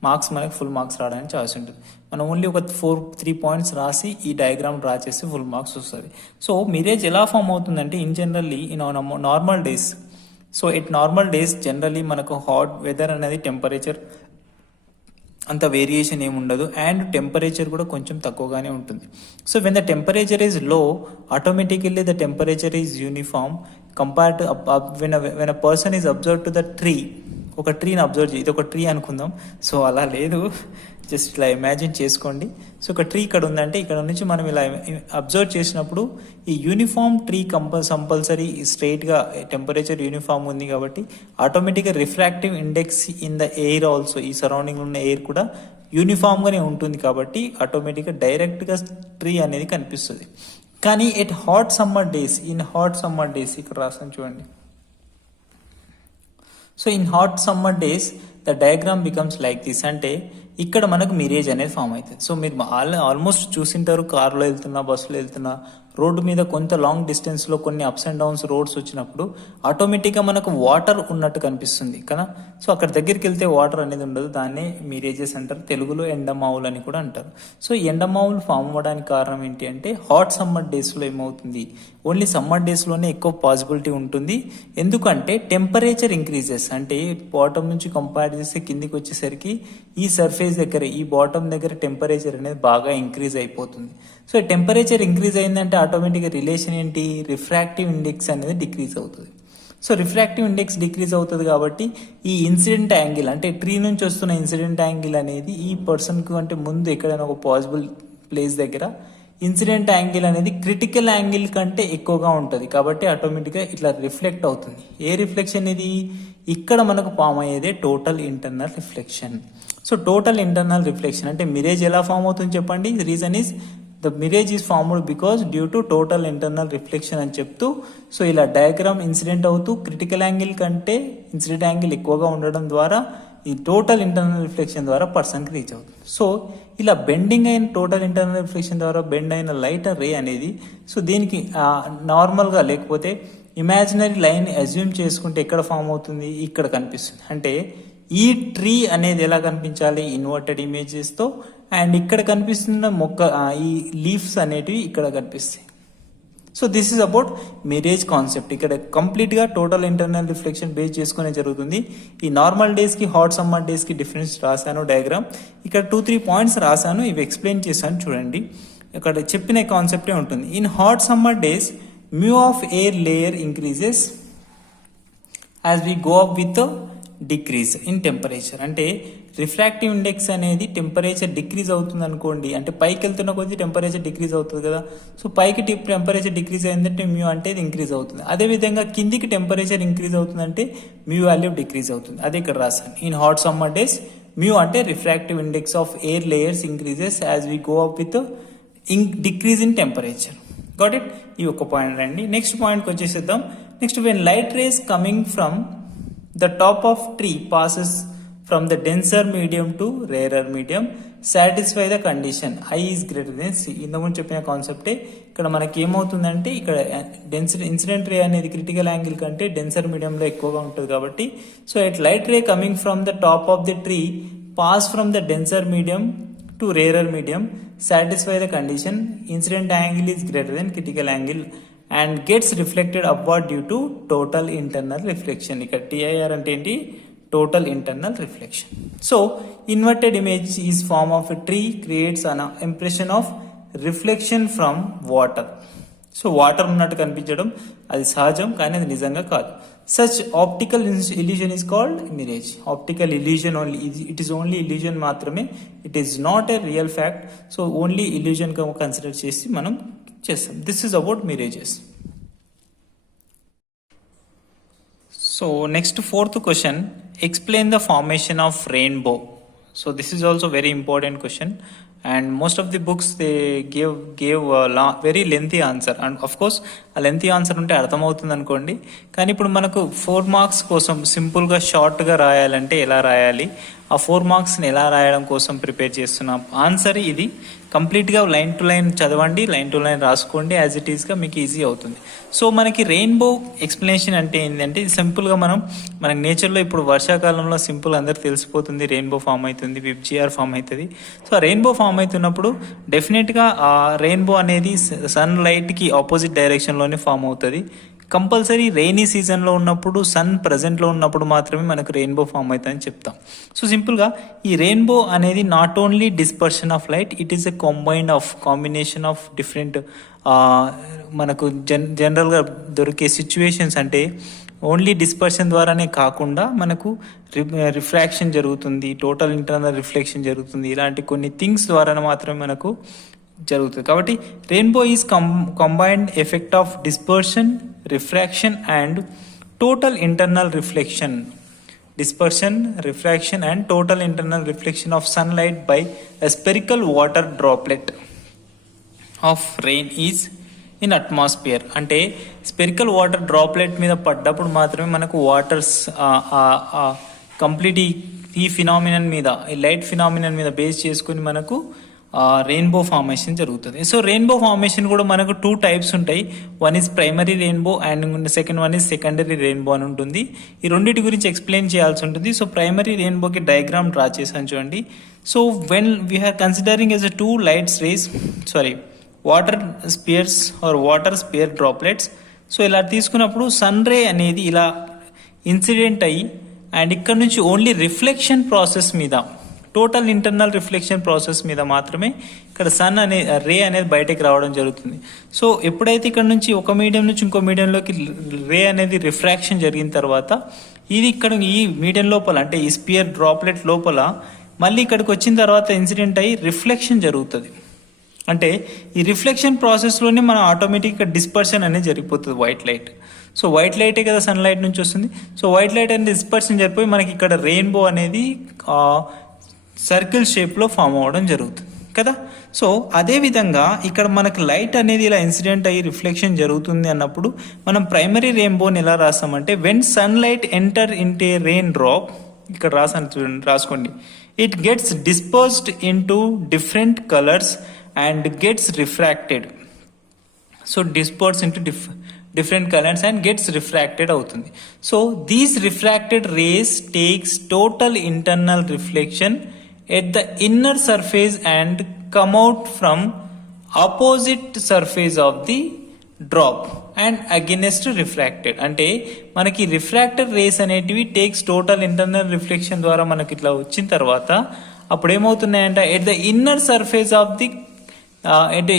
మార్క్స్ మనకి ఫుల్ మార్క్స్ రావడానికి ఛాయిస్ ఉంటుంది. మనం ఓన్లీ ఒక 3 పాయింట్స్ రాసి ఈ డయాగ్రామ్ డ్రా చేస్తే ఫుల్ మార్క్స్ వస్తుంది. సో మిరేజ్ ఎలా ఫామ్ అవుతుందంటే in generally in normal days. So it normal days generally మనకు హాట్ వెదర్ అనేది టెంపరేచర్ అంత వేరియేషన్ ఏమి ఉండదు, అండ్ టెంపరేచర్ కూడా కొంచెం తక్కువగానే ఉంటుంది. So when the temperature is low, automatically the temperature is uniform compare to when a person is observe to the tree. ఒక ట్రీని అబ్జర్వ్ ఇది ఒక ట్రీ అనుకుందాం. సో అలా లేదు, జస్ట్ ఇలా ఇమాజిన్ చేసుకోండి. సో ఒక ట్రీ ఇక్కడ ఉందంటే ఇక్కడ నుంచి మనం ఇలా అబ్జర్వ్ చేసినప్పుడు ఈ యూనిఫామ్ ట్రీ కంపల్సరీ స్ట్రైట్గా టెంపరేచర్ యూనిఫామ్ ఉంది కాబట్టి ఆటోమేటిక్గా refractive index in the air also, ఈ సరౌండింగ్ ఉన్న ఎయిర్ కూడా యూనిఫామ్గానే ఉంటుంది కాబట్టి ఆటోమేటిక్గా డైరెక్ట్గా ట్రీ అనేది కనిపిస్తుంది. కానీ ఇన్ హాట్ సమ్మర్ డేస్ ఇక్కడ రాసాను చూడండి. So in hot summer days the diagram becomes like this. అంటే ఇక్కడ మనకు మిరేజ్ అనేది ఫామ్ అవుతుంది. సో మీరు ఆల్మోస్ట్ చూసింటారు, కారులో వెళ్తున్నా, బస్సులో వెళ్తున్నా, రోడ్డు మీద కొంత లాంగ్ డిస్టెన్స్లో కొన్ని అప్స్ అండ్ డౌన్స్ రోడ్స్ వచ్చినప్పుడు ఆటోమేటిక్గా మనకు వాటర్ ఉన్నట్టు కనిపిస్తుంది కదా. సో అక్కడ దగ్గరికి వెళ్తే వాటర్ అనేది ఉండదు, దాన్నే మిరేజెస్ అంటారు. తెలుగులో ఎండమావులు అని కూడా అంటారు. సో ఈ ఎండమావులు ఫామ్ అవ్వడానికి కారణం ఏంటి అంటే హాట్ సమ్మర్ డేస్లో ఏమవుతుంది, ఓన్లీ సమ్మర్ డేస్లోనే ఎక్కువ పాసిబిలిటీ ఉంటుంది. ఎందుకంటే టెంపరేచర్ ఇంక్రీజెస్, అంటే బాటమ్ నుంచి కంపేర్ చేస్తే కిందికి వచ్చేసరికి ఈ సర్ఫేస్ దగ్గర, ఈ బాటమ్ దగ్గర టెంపరేచర్ అనేది బాగా ఇంక్రీజ్ అయిపోతుంది. సో టెంపరేచర్ ఇంక్రీజ్ అయిందంటే ఆటోమేటిక్గా రిలేషన్ ఏంటి, రిఫ్రాక్టివ్ ఇండెక్స్ అనేది డిక్రీజ్ అవుతుంది. సో రిఫ్రాక్టివ్ ఇండెక్స్ డిక్రీజ్ అవుతుంది కాబట్టి ఈ ఇన్సిడెంట్ యాంగిల్, అంటే ట్రీ నుంచి వస్తున్న ఇన్సిడెంట్ యాంగిల్ అనేది ఈ పర్సన్కు అంటే ముందు ఎక్కడైనా ఒక పాసిబుల్ ప్లేస్ దగ్గర ఇన్సిడెంట్ యాంగిల్ అనేది క్రిటికల్ యాంగిల్ కంటే ఎక్కువగా ఉంటుంది కాబట్టి ఆటోమేటిక్గా ఇట్లా రిఫ్లెక్ట్ అవుతుంది. ఏ రిఫ్లెక్షన్ ఇది, ఇక్కడ మనకు ఫామ్ అయ్యేదే total internal reflection. So total internal reflection అంటే మిరేజ్ ఎలా ఫామ్ అవుతుంది చెప్పండి. Reason is the mirage is formed because due to total internal reflection అని చెప్తూ, సో ఇలా డయాగ్రామ్ ఇన్సిడెంట్ అవుతూ క్రిటికల్ యాంగిల్ కంటే ఇన్సిడెంట్ యాంగిల్ ఎక్కువగా ఉండడం ద్వారా ఈ టోటల్ ఇంటర్నల్ రిఫ్లెక్షన్ ద్వారా పర్సన్కి రీచ్ అవుతుంది. సో ఇలా బెండింగ్ అయిన టోటల్ ఇంటర్నల్ రిఫ్లెక్షన్ ద్వారా బెండ్ అయిన లైట్ రే అనేది, సో దీనికి నార్మల్గా లేకపోతే ఇమాజినరీ లైన్ అజ్యూమ్ చేసుకుంటే ఎక్కడ ఫామ్ అవుతుంది, ఇక్కడ కనిపిస్తుంది. అంటే ఈ ట్రీ అనేది ఎలా కనిపించాలి, ఇన్వర్టెడ్ ఇమేజెస్తో, అండ్ ఇక్కడ కనిపిస్తున్న మొక్క ఈ లీవ్స్ అనేటివి ఇక్కడ కనిపిస్తాయి. So this is about Mirage concept. ఇక్కడ కంప్లీట్గా టోటల్ ఇంటర్నల్ రిఫ్లెక్షన్ బేస్ చేసుకునే జరుగుతుంది. ఈ నార్మల్ డేస్కి హాట్ సమ్మర్ డేస్కి డిఫరెన్స్ రాశాను డయాగ్రామ్. ఇక్కడ 2-3 పాయింట్స్ రాశాను, ఇవి ఎక్స్ప్లెయిన్ చేశాను చూడండి. ఇక్కడ చెప్పిన కాన్సెప్టే ఉంటుంది. In hot summer days mu of air layer increases as we go up with decrease in temperature. అంటే రిఫ్రాక్టివ్ ఇండెక్స్ అనేది టెంపరేచర్ డిక్రీజ్ అవుతుంది అనుకోండి, అంటే పైకి వెళ్తున్న కొద్దీ టెంపరేచర్ డిక్రీజ్ అవుతుంది కదా. సో పైకి టెంపరేచర్ డిక్రీజ్ అయిందంటే మ్యూ అంటే ఇది ఇంక్రీజ్ అవుతుంది. అదేవిధంగా కిందికి టెంపరేచర్ ఇంక్రీజ్ అవుతుందంటే మ్యూ వాల్యూ డిక్రీజ్ అవుతుంది. అదే ఇక్కడ రాశాను. In hot summer days mu అంటే refractive index of air layers increases as we go up with decrease in temperature. Got it? ఈ ఒక పాయింట్ రండి. నెక్స్ట్ పాయింట్కి వచ్చేసేద్దాం. Next, when light rays coming from the top of tree passes from the denser medium to rarer medium, satisfy the condition I is greater than C. ఇంతకుముందు చెప్పిన కాన్సెప్టే ఇక్కడ మనకి ఏమవుతుందంటే, ఇక్కడ డెన్సర్ ఇన్సిడెంట్ రే అనేది క్రిటికల్ యాంగిల్ కంటే denser మీడియంలో ఎక్కువగా ఉంటుంది కాబట్టి, so it light ray coming from the top of the tree pass from the denser medium to rarer medium, satisfy the condition incident angle is greater than critical angle and gets reflected upward due to total internal reflection. ఇక్కడ TIR అంటే ఏంటి, total internal reflection. So inverted image is form of a tree creates an impression of reflection from water. So water ఉన్నట్టు కనిపించడం అది సహజం, కానీ అది నిజంగా కాదు. Such optical illusion is called mirage. Optical illusion only, it is only illusion మాత్రమే, it is not a real fact. So only illusion consider చేసి మనం చేస్తాం. This is about mirages. So next fourth question, explain the formation of rainbow. So this is also very important question, and most of the books they gave a very lengthy answer, and of course a lengthy answer ఉంటే అర్థమవుతుంది అనుకోండి. కానీ ఇప్పుడు మనకు 4 marks కోసం సింపుల్గా షార్ట్గా రాయాలంటే ఎలా రాయాలి, ఆ 4 మార్క్స్ని ఎలా రాయడం కోసం ప్రిపేర్ చేస్తున్నాం. ఆన్సర్ ఇది. కంప్లీట్గా లైన్ టు లైన్ చదవండి, లైన్ టు లైన్ రాసుకోండి, యాజ్ ఇట్ ఈస్గా మీకు ఈజీ అవుతుంది. సో మనకి రెయిన్బో ఎక్స్ప్లెనేషన్ అంటే ఏంటంటే, సింపుల్గా మన నేచర్లో ఇప్పుడు వర్షాకాలంలో సింపుల్ అందరికి తెలిసిపోతుంది, రెయిన్బో ఫామ్ అవుతుంది, విబ్జిఆర్ ఫామ్ అవుతుంది. సో ఆ రెయిన్బో ఫామ్ అవుతున్నప్పుడు డెఫినెట్గా ఆ రెయిన్బో అనేది సన్ లైట్కి ఆపోజిట్ డైరెక్షన్లోనే ఫామ్ అవుతుంది. కంపల్సరీ రెయినీ సీజన్లో ఉన్నప్పుడు, సన్ ప్రజెంట్లో ఉన్నప్పుడు మాత్రమే మనకు రెయిన్బో ఫామ్ అవుతుందని చెప్తాం. సో సింపుల్గా ఈ రెయిన్బో అనేది not only dispersion of light, it is a combination of different మనకు జనరల్గా దొరికే సిచ్యువేషన్స్. అంటే ఓన్లీ డిస్పర్షన్ ద్వారానే కాకుండా మనకు రిఫ్రాక్షన్ జరుగుతుంది, టోటల్ ఇంటర్నల్ రిఫ్లెక్షన్ జరుగుతుంది, ఇలాంటి కొన్ని థింగ్స్ ద్వారా మాత్రమే మనకు జరుగుతుంది. కాబట్టి rainbow is combined effect of dispersion, refraction and total internal reflection. Dispersion, refraction and total internal reflection of sunlight by a spherical water droplet of rain is in atmosphere. అంటే spherical water droplet మీద పడ్డప్పుడు మాత్రమే మనకు waters complete ఈ phenomenon మీద, ఈ light phenomenon మీద base చేసుకుని మనకు రెయిన్బో ఫార్మేషన్ జరుగుతుంది. సో రెయిన్బో ఫార్మేషన్ కూడా మనకు 2 టైప్స్ ఉంటాయి. One is primary rainbow and second one is secondary rainbow అని ఉంటుంది. ఈ రెండింటి గురించి ఎక్స్ప్లెయిన్ చేయాల్సి ఉంటుంది. సో ప్రైమరీ రెయిన్బోకి డయాగ్రామ్ డ్రా చేశాను చూడండి. So when we're considering as 2 lights rays, water spheres or water sphere droplets. So ఇలా తీసుకున్నప్పుడు సన్ రే అనేది ఇలా ఇన్సిడెంట్ అయ్యి అండ్ ఇక్కడ నుంచి ఓన్లీ రిఫ్లెక్షన్ ప్రాసెస్ మీద, టోటల్ ఇంటర్నల్ రిఫ్లెక్షన్ ప్రాసెస్ మీద మాత్రమే ఇక్కడ సన్ అనే రే అనేది బయటకు రావడం జరుగుతుంది. సో ఎప్పుడైతే ఇక్కడ నుంచి ఒక మీడియం నుంచి ఇంకో మీడియంలోకి రే అనేది రిఫ్రాక్షన్ జరిగిన తర్వాత ఇది ఇక్కడ ఈ మీడియం లోపల, అంటే ఈ స్పియర్ డ్రాప్లెట్ లోపల మళ్ళీ ఇక్కడికి వచ్చిన తర్వాత ఇన్సిడెంట్ అయ్యి రిఫ్లెక్షన్ జరుగుతుంది. అంటే ఈ రిఫ్లెక్షన్ ప్రాసెస్లోనే మనం ఆటోమేటిక్గా డిస్పర్షన్ అనేది జరిగిపోతుంది వైట్ లైట్. సో వైట్ లైటే కదా సన్ లైట్ నుంచి వస్తుంది. సో వైట్ లైట్ అనేది డిస్పర్షన్ జరిగిపోయి మనకి ఇక్కడ రెయిన్బో అనేది సర్కిల్ షేప్లో ఫామ్ అవ్వడం జరుగుతుంది కదా. సో అదేవిధంగా ఇక్కడ మనకు లైట్ అనేది ఇలా ఇన్సిడెంట్ అయ్యి రిఫ్లెక్షన్ జరుగుతుంది అన్నప్పుడు మనం ప్రైమరీ రెయిన్బోని ఎలా రాస్తామంటే, when sun light enter into a rain drop, ఇక్కడ రాసాను చూడండి, రాసుకోండి, it gets dispersed into different colours and gets refracted. So disperse into different colors and gets refracted అవుతుంది. So these refracted rays takes total internal reflection at the inner surface and come out from opposite surface of the drop and against refracted. అంటే మనకి refracted rays అనేటివి takes total internal reflection ద్వారా మనకి ఇట్లా వచ్చిన తర్వాత అప్పుడు ఏమవుతున్నాయంటే at the inner surface of the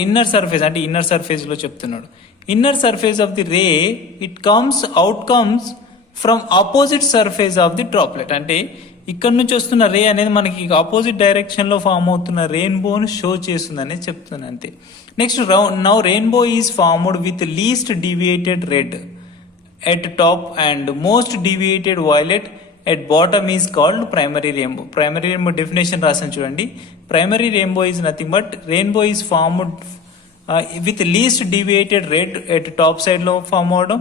inner surface, అంటే ఇన్నర్ సర్ఫేస్ లో చెప్తున్నాడు, inner surface of the ray it comes from opposite surface of the droplet. అంటే ఇక్కడ నుంచి వస్తున్న రే అనేది మనకి ఆపోజిట్ డైరెక్షన్ లో ఫామ్ అవుతున్న రెయిన్బోను షో చేస్తుంది అనేది చెప్తున్నాను అంతే. Next now rainbow is formed with least deviated red at top and most deviated violet at bottom is called primary rainbow. Primary rainbow definition రాసాను చూడండి. Primary rainbow is nothing but rainbow is formed with least deviated red at top side లో form అవడం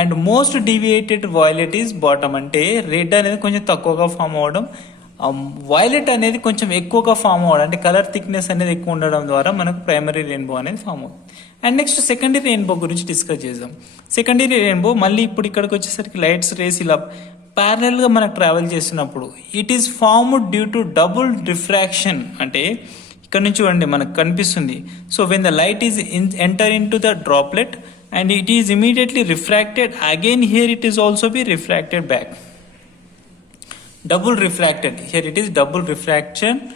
and most deviated violet is bottom. అంటే red అనేది కొంచెం తక్కువగా form అవడం, violet అనేది కొంచెం ఎక్కువగా ఫామ్ అవ్వడం, అంటే కలర్ థిక్నెస్ అనేది ఎక్కువ ఉండడం ద్వారా మనకు ప్రైమరీ రెయిన్బో అనేది ఫామ్ అవుతుంది. అండ్ నెక్స్ట్ సెకండరీ రెయిన్బో గురించి డిస్కస్ చేద్దాం. సెకండరీ రెయిన్బో మళ్ళీ ఇప్పుడు ఇక్కడికి వచ్చేసరికి లైట్స్ రేస్ ఇలా ప్యారలల్ గా మనకు ట్రావెల్ చేసినప్పుడు it is formed due to double refraction. అంటే ఇక్కడ నుంచి చూడండి మనకు కనిపిస్తుంది. So when the light is enter in to the droplet and it is immediately refracted again here it is also be refracted back. double refracted. Here it is double refraction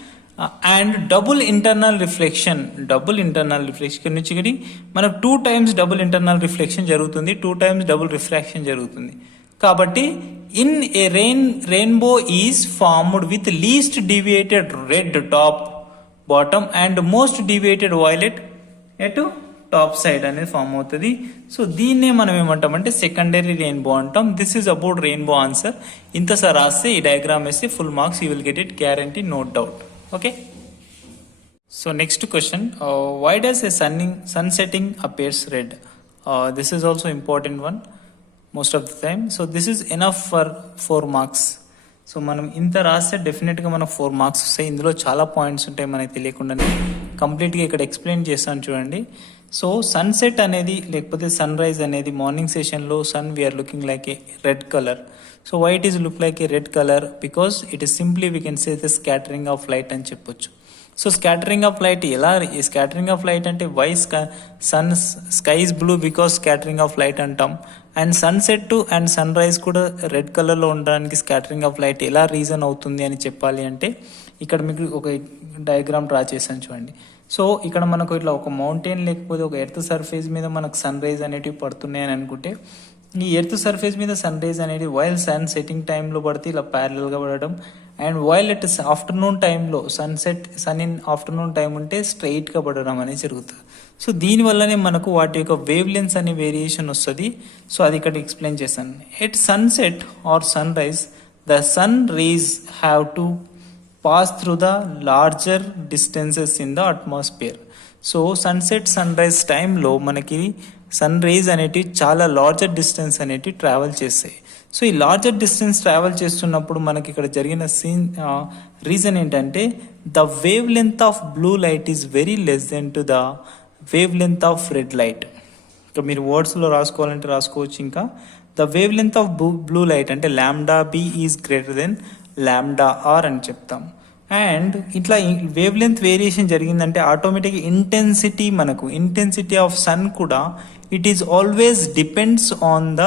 and double internal reflection. Double internal reflection నుంచి కూడా మనకు 2 times double internal reflection జరుగుతుంది, 2 times double refraction జరుగుతుంది. కాబట్టి in a rainbow is formed with least deviated red top bottom and most deviated violet at top side అనేది form అవుతుంది. So దీన్నే మనం ఏమంటామంటే సెకండరీ రెయిన్బో అంటాం. This is about rainbow answer. ఇంత సార్ రాస్తే ఈ డయాగ్రామ్ వేస్తే full marks you will get it, guarantee, no doubt. Okay, so next question, why does a sun setting appears red? This is also important one most of the time. So this is enough for 4 marks. So మనం ఇంత రాస్తే డెఫినెట్గా మనకు 4 marks వస్తాయి. ఇందులో చాలా points ఉంటాయి మనకి తెలియకుండానే. కంప్లీట్గా ఇక్కడ ఎక్స్ప్లెయిన్ చేస్తాను చూడండి. సో సన్సెట్ అనేది లేకపోతే సన్ రైజ్ అనేది మార్నింగ్ సెషన్లో sun we are looking like a red colour. So why it is look like a red colour? Because it is simply we can say the scattering of light అని చెప్పొచ్చు. So scattering of light ఎలా? Scattering of light అంటే why sky is blue because scattering of light అంటాం. And sunset and sunrise కూడా red కలర్లో ఉండడానికి scattering of light ఎలా reason అవుతుంది అని చెప్పాలి అంటే ఇక్కడ మీకు ఒక డయాగ్రామ్ డ్రా చేశాను చూడండి. సో ఇక్కడ మనకు ఇట్లా ఒక మౌంటైన్ లేకపోతే ఒక ఎర్త్ సర్ఫేస్ మీద మనకు సన్ రైజ్ అనేటివి పడుతున్నాయి అని అనుకుంటే, ఈ ఎర్త్ సర్ఫేస్ మీద సన్ రైజ్ అనేది వైల్ సన్ సెట్టింగ్ టైంలో పడితే ఇలా ప్యారలల్గా పడడం, అండ్ వైల్ ఎట్ ఆఫ్టర్నూన్ టైంలో సన్ ఇన్ ఆఫ్టర్నూన్ టైం ఉంటే స్ట్రైట్గా పడడం అనేది జరుగుతుంది. సో దీనివల్లనే మనకు వాటి యొక్క వేవ్ లెన్స్ అనే వేరియేషన్ వస్తుంది. సో అది ఇక్కడ ఎక్స్ప్లెయిన్ చేశాను. At sunset or sunrise the sun rays have to pass through the larger distances in the atmosphere. So sunset sunrise టైంలో మనకి సన్ రేజ్ అనేటివి చాలా లార్జర్ డిస్టెన్స్ అనేటివి ట్రావెల్ చేస్తాయి. సో ఈ లార్జర్ డిస్టెన్స్ ట్రావెల్ చేస్తున్నప్పుడు మనకి ఇక్కడ జరిగిన రీజన్ ఏంటంటే the wavelength of blue light is very less than to the wavelength of red light. ఇంకా మీరు వర్డ్స్లో రాసుకోవాలంటే రాసుకోవచ్చు. ఇంకా the wavelength of blue light అంటే lambda B is greater then lambda R అని చెప్తాం. అండ్ ఇట్లా వేవ్ లెంత్ వేరియేషన్ జరిగిందంటే ఆటోమేటిక్ ఇంటెన్సిటీ ఆఫ్ సన్ కూడా it is always depends on the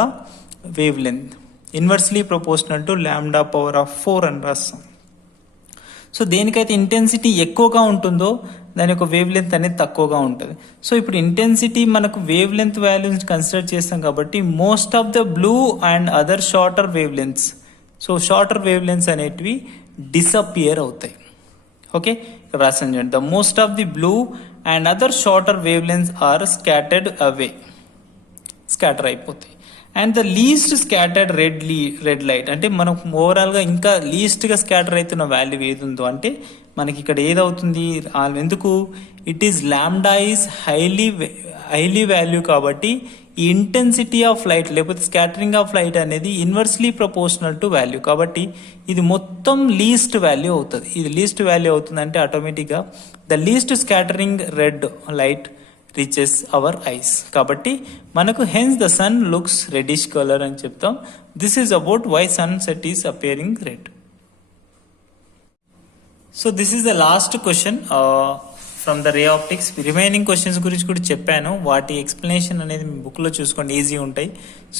wavelength, inversely proportional to lambda power of 4 అని రాస్తాం. So దేనికైతే intensity ఎక్కువగా ఉంటుందో దాని యొక్క వేవ్ లెంత్ అనేది తక్కువగా ఉంటుంది. సో ఇప్పుడు ఇంటెన్సిటీ మనకు వేవ్ లెంత్ వాల్యూస్ కన్సిడర్ చేస్తాం కాబట్టి most of the blue and other shorter wavelengths, so shorter wavelengths అనేటివి డిసపియర్ అవుతాయి. ఓకే, ఇక్కడ రాసాను చూడండి. The most of the blue and other shorter wavelengths are scatter అయిపోతాయి. And the least scattered red light అంటే మనం ఓవరాల్గా ఇంకా లీస్ట్గా స్కాటర్ అవుతున్న వాల్యూ ఏది ఉందో అంటే మనకి ఇక్కడ ఏదవుతుంది, ఎందుకు it is lambda is highly value కాబట్టి ఈ ఇంటెన్సిటీ ఆఫ్ లైట్ లేకపోతే స్కాటరింగ్ ఆఫ్ లైట్ అనేది ఇన్వర్స్లీ ప్రపోర్షనల్ టు వాల్యూ కాబట్టి ఇది మొత్తం లీస్ట్ వాల్యూ అవుతుంది. ఇది లీస్ట్ వాల్యూ అవుతుంది అంటే ఆటోమేటిక్గా the least scattering red light reaches our eyes. కాబట్టి మనకు hence the sun looks reddish colour అని చెప్తాం. This is about why sunset is appearing red. So this is the last question from the ray optics. Remaining questions గురించి కూడా చెప్పాను, వాటి explanation అనేది మీ బుక్లో చూసుకోండి, ఈజీ ఉంటాయి.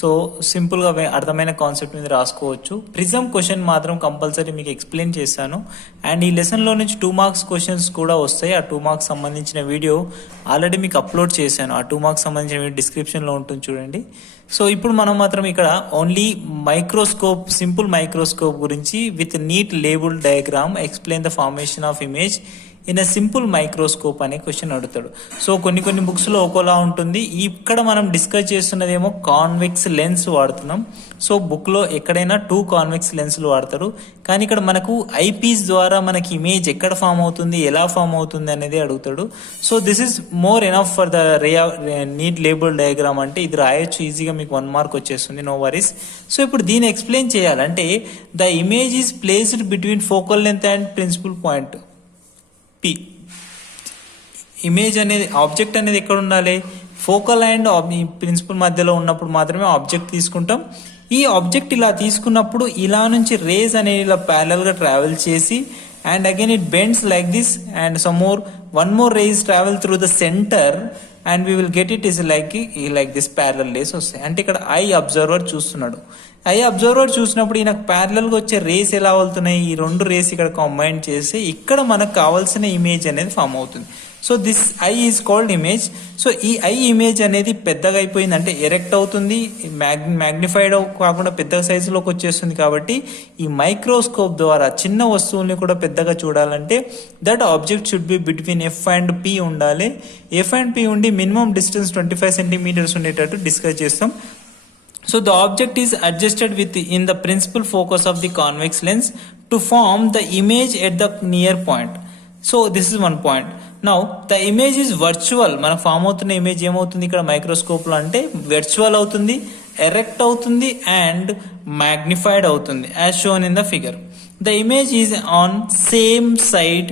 సో సింపుల్గా అర్థమైన కాన్సెప్ట్ మీద రాసుకోవచ్చు. ప్రిజం క్వశ్చన్ మాత్రం కంపల్సరీ మీకు ఎక్స్ప్లెయిన్ చేశాను. అండ్ ఈ లెసన్లో నుంచి 2 మార్క్స్ క్వశ్చన్స్ కూడా వస్తాయి. ఆ 2 మార్క్స్ సంబంధించిన వీడియో ఆల్రెడీ మీకు అప్లోడ్ చేశాను. ఆ 2 మార్క్స్ సంబంధించిన వీడియో డిస్క్రిప్షన్లో ఉంటుంది చూడండి. సో ఇప్పుడు మనం మాత్రం ఇక్కడ ఓన్లీ మైక్రోస్కోప్, సింపుల్ మైక్రోస్కోప్ గురించి with neat label diagram explain the formation of image in a simple microscope అనే క్వశ్చన్ అడుగుతాడు. సో కొన్ని బుక్స్లో ఒక్కోలా ఉంటుంది. ఇక్కడ మనం డిస్కస్ చేస్తున్నదేమో కాన్వెక్స్ లెన్స్ వాడుతున్నాం. సో బుక్లో ఎక్కడైనా 2 కాన్వెక్స్ లెన్స్లు వాడతారు, కానీ ఇక్కడ మనకు ఐపీస్ ద్వారా మనకి ఇమేజ్ ఎక్కడ ఫామ్ అవుతుంది, ఎలా ఫామ్ అవుతుంది అనేది అడుగుతాడు. So this is more enough for the neat label diagram అంటే ఇది రాయొచ్చు ఈజీగా, మీకు 1 మార్క్ వచ్చేస్తుంది, నో వరీస్. సో ఇప్పుడు దీన్ని ఎక్స్ప్లెయిన్ చేయాలంటే the image is placed between focal length and principal point P. Image అనేది ఆబ్జెక్ట్ అనేది ఎక్కడ ఉండాలి, ఫోకల్ అండ్ ప్రిన్సిపల్ మధ్యలో ఉన్నప్పుడు మాత్రమే ఆబ్జెక్ట్ తీసుకుంటాం. ఈ ఆబ్జెక్ట్ ఇలా తీసుకున్నప్పుడు ఇలా నుంచి రేస్ అనేది ఇలా ప్యారలల్గా ట్రావెల్ చేసి and again it bends like this and one more rays travel through the center and we will get it is like this parallel rays వస్తాయి. అంటే ఇక్కడ ఐ అబ్జర్వర్ చూస్తున్నాడు ఐ అబ్జర్వర్ చూసినప్పుడు ఈయనకు ప్యారలల్గా వచ్చే రేస్ ఎలా వెళ్తున్నాయి, ఈ రెండు రేస్ ఇక్కడ కంబైన్ చేసి ఇక్కడ మనకు కావాల్సిన ఇమేజ్ అనేది ఫామ్ అవుతుంది. So this I is called image. So ఈ ఐ ఇమేజ్ అనేది పెద్దగా అయిపోయింది అంటే ఎరెక్ట్ అవుతుంది, మ్యాగ్నిఫైడ్ కాకుండా పెద్ద సైజులోకి వచ్చేస్తుంది. కాబట్టి ఈ మైక్రోస్కోప్ ద్వారా చిన్న వస్తువుల్ని కూడా పెద్దగా చూడాలంటే that object should be between F and P ఉండాలి. ఎఫ్ అండ్ పి ఉండి మినిమం డిస్టెన్స్ 25 సెంటీమీటర్స్ ఉండేటట్టు డిస్కస్ చేస్తాం. So the object is adjusted in the principal focus of the convex lens to form the image at the near point. So this is one point. Now the image is virtual. మనకు form అవుతున్న image ఏమవుతుంది ఇక్కడ microscope లో అంటే virtual అవుతుంది, erect అవుతుంది and magnified అవుతుంది as shown in the figure. The image is on same side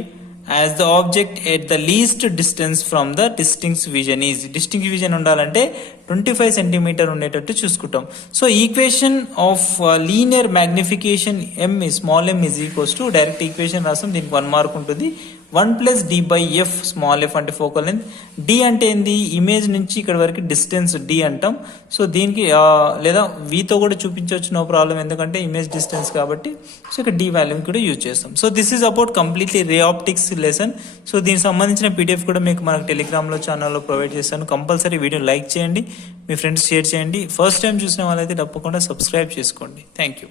as the object at the least distance from the distinct vision is. Distinct vision ఉండాలంటే 25 centimetre ఉండేటట్టు చూసుకుంటాం. So equation of linear magnification m is equals to direct equation రాస్తాం. దీనికి 1 mark ఉంటుంది. 1 + d/f small f అంటే focal length, d అంటే ఏంది image నుంచి ఇక్కడ వరకు డిస్టెన్స్ d అంటాం. సో దీనికి లేదా వీతో కూడా చూపించవచ్చు, నో ప్రాబ్లం, ఎందుకంటే ఇమేజ్ డిస్టెన్స్ కాబట్టి. సో ఇక్కడ d వాల్యూ కూడా యూజ్ చేస్తాం. So this is about completely ray optics lesson. So దీనికి సంబంధించిన పీడిఎఫ్ కూడా మీకు మనకు టెలిగ్రామ్లో ఛానల్లో ప్రొవైడ్ చేస్తాను. కంపల్సరీ వీడియో లైక్ చేయండి, మీ ఫ్రెండ్స్ షేర్ చేయండి. ఫస్ట్ టైం చూసిన వాళ్ళైతే తప్పకుండా సబ్స్క్రైబ్ చేసుకోండి. Thank you.